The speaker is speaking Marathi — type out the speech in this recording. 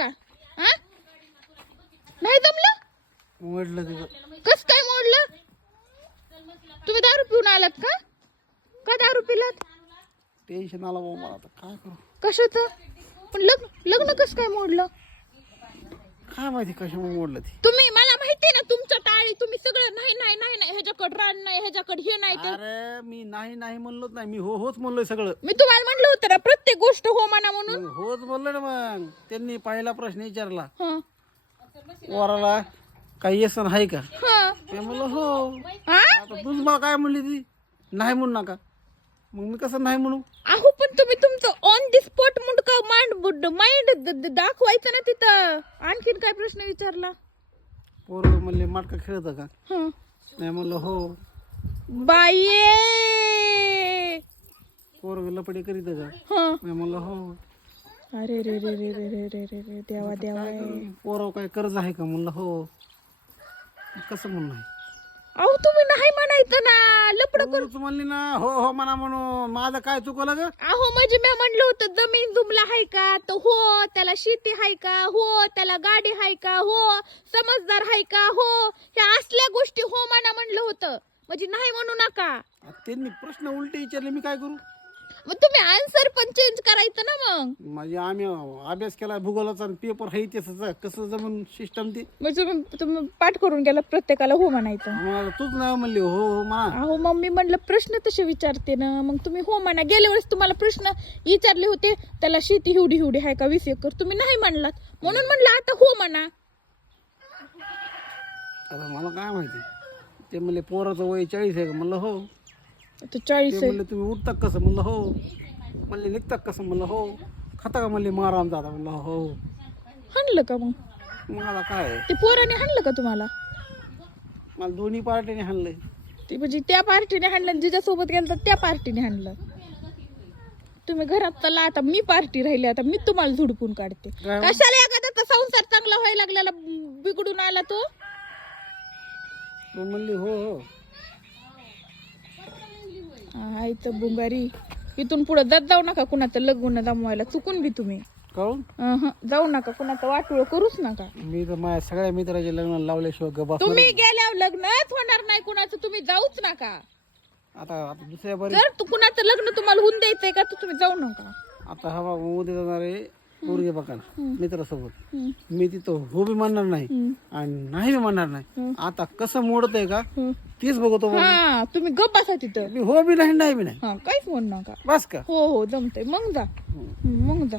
का? हा नाही जमलं? मोडलं कस काय मोडलं? तुम्ही दारू पिऊन आलात का? का दारू पिलात? टेन्शन आलं बाबा मला काय करू? कशाच? पण लग्न लग्न कस काय मोडलं? काय माहिती कशामुळे मोडलं ती? तुम्ही मला माहितीये ना तुमच्या टाळी तुम्ही सगळं नाही नाही नाही नाही ह्याच्याकडे रान नाही ह्याच्याकडे हे नाही ते अरे मी नाही नाही म्हणलोच नाही. मी हो होच म्हणलोय सगळं. मी तुम्हाला म्हणलं होतं ना प्रत्येक गोष्ट हो म्हणा म्हणून? मग होच ना मग. त्यांनी पहिला प्रश्न विचारला. हं. वराला काही येसन आहे का? हं. ते म्हणलं हो. हा? आता मला काय म्हणली ती? नाही म्हणू नका. मग मी कसं नाही म्हणू? अहो पण तुम्ही तुमचं ऑन दी स्पॉट मुंडका माइंड माइंड दाखवायचं ना तिथं. आणखीन काय प्रश्न विचारला? पोर म्हणले माटका खेळत का? हं. नाही म्हणलं हो. पोर लपडी करीत का? हं. म्हणलं हो. अरे रे रे रे रे रे रे रे रे देवा देवा. पोराव काय कर्ज आहे का? म्हणलं हो. कसं म्हणणं आहे? अहो तुम्ही नाही म्हणायचं ना. लपड तूच म्हणली ना हो हो म्हणा म्हणून. माझं काय चुकलं ग? अहो म्हणजे मी म्हणलं होतं जमीन जुमला हाय का? तर हो त्याला शेती हाय का? हो त्याला गाडी हाय का? हो समजदार हाय का? हो ह्या असल्या गोष्टी हो म्हणा म्हणलं होतं. म्हणजे नाही म्हणू नका. त्यांनी प्रश्न उलटे विचारले मी काय करू? मग तुम्ही आन्सर पण चेंज करायचं ना मग. म्हणजे आम्ही अभ्यास केला भूगोलाचा पेपर आहे त्याच कसं जमून सिस्टम ती? मग तुम्ही तुम्ही पाठ करून गेला प्रत्येकाला हो म्हणायचं. मला तूच नाही म्हणली हो हो म्हणा अहो मम्मी म्हणलं प्रश्न तसे विचारते ना. मग तुम्ही हो म्हणा. गेल्या वेळेस तुम्हाला प्रश्न विचारले होते त्याला शेती हिवडी हिवडी आहे का वीस एकर? तुम्ही नाही म्हणलात. म्हणून म्हणलं आता हो म्हणा. आता मला काय माहिती? ते म्हणले पोराचं वय चाळीस आहे का? म्हणलं हो. आता चाळीस ते आहे. म्हणले तुम्ही उठता कसं? म्हणलं हो. म्हणले निघता कसं? म्हणलं हो. खाता का? म्हणले माराम जाता म्हणलं हो. हाणलं का मग? मला काय? ते पोराने हाणलं का तुम्हाला? मला दोन्ही पार्टीने हाणलंय. ते म्हणजे त्या पार्टीने हाणलं जिच्यासोबत गेलं तर त्या पार्टीने हाणलं. तुम्ही घरात चला आता मी पार्टी राहिली आता मी तुम्हाला झुडपून काढते. काय? कशाला एखाद्याचा संसार चांगला व्हायला लागलेला बिघडून आला तो? तो म्हणली हो हो. हाय तर बुंगारी. इथून पुढे जात जाऊ नका कुणाचं लग्न जमवायला चुकून बी तुम्ही. काऊन? अहं, जाऊ नका. कुणाचं वाटोळ करूच नका. मी तर माझ्या सगळ्या मित्राचे लग्न लावल्याशिवाय ग बस तुम्ही गेल्यावर लग्नच होणार नाही कुणाचं. तुम्ही जाऊच नका. आता आता दुसऱ्या बरी जर तू कुणाचं लग्न तुम्हाला होऊन द्यायचंय का तर तुम्ही जाऊ नका. आता हवा उद्या जाणार आहे. पोरगे बघायला मित्रासोबत. मी तिथं हो बी म्हणणार नाही. आणि नाही बी म्हणणार नाही. आता कसं मोडत आहे का. तेच बघतो मग. हा तुम्ही गप बसा तिथं. मी हो बी नाही नाही बी नाही. हा काहीच म्हणू नका. बस का? हो हो जमतंय. मग जा. हं, मग जा.